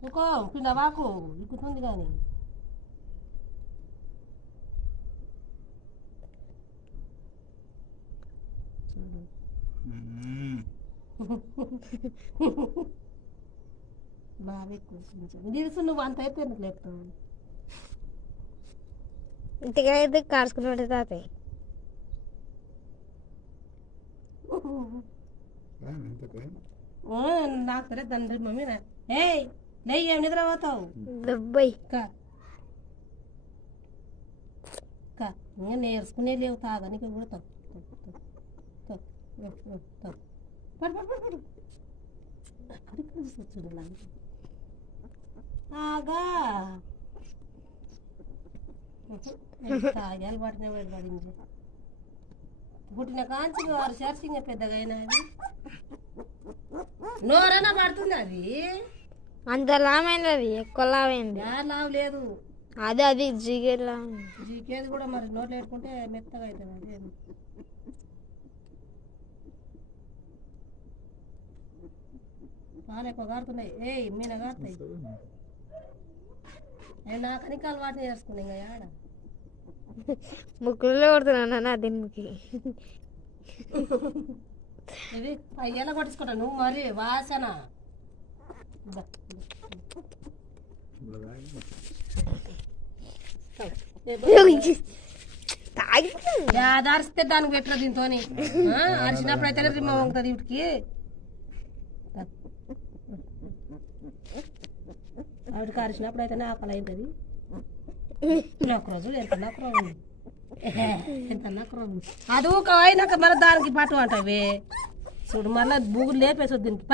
ఇంకో పిండ వాకు ఇక్కుతుంది కానీ బాగా ఎక్కువ నిలుసు నువ్వు అంత అయితే ఎందుకు లేపుతావు ఇంటికి అయితే కాడుచుకుని పడితే తాతయ్య నాకు సరే తండ్రి మమ్మీ ఏయ్ నెయ్యి ఏం నిద్ర పోతావు డెబ్బై ఇంకా నేర్చుకునే లేవు తాగనికి కూడా ఆగా తాగాలి పడిన వేడి పడింది పుట్టిన కాంచి వారు సర్సింగ్ పెద్దగా అయినా అది నోరైనా పడుతుంది అది అంత లామైంది అది ఎక్కువ లామైంది లావు లేదు అది జిగేలా జీకేది కూడా మరి నోట్లో పెట్టుకుంటే మెత్తగా అవుతుంది అది పాలు ఎక్కువ కారుతున్నాయి ఏయ్ మీన కారుతాయి అవి నా కనికాలు వాటిని చేసుకుని ఇంకా ఆడ ముక్కులో కొడుతున్నాను నా దీనికి ఇది అయ్యేలా కొట్టించుకుంటా నువ్వు మరి వాసన అరిస్తే దానికి పెట్టరా దీంతో అరిచినప్పుడు అయితేనే రిమ్మ ఉంటుంది వీటికి వాటికి అరిచినప్పుడు అయితేనే ఆకలి అవుతుంది నాకు రోజు ఎంత నక్కరం ఉంది ఎంత నక్కరం ఉంది అది ఊక అయినాక మళ్ళీ దానికి పట్టు అంటవి చూడు మళ్ళీ బూగులు లేపేసొద్దు దీనికి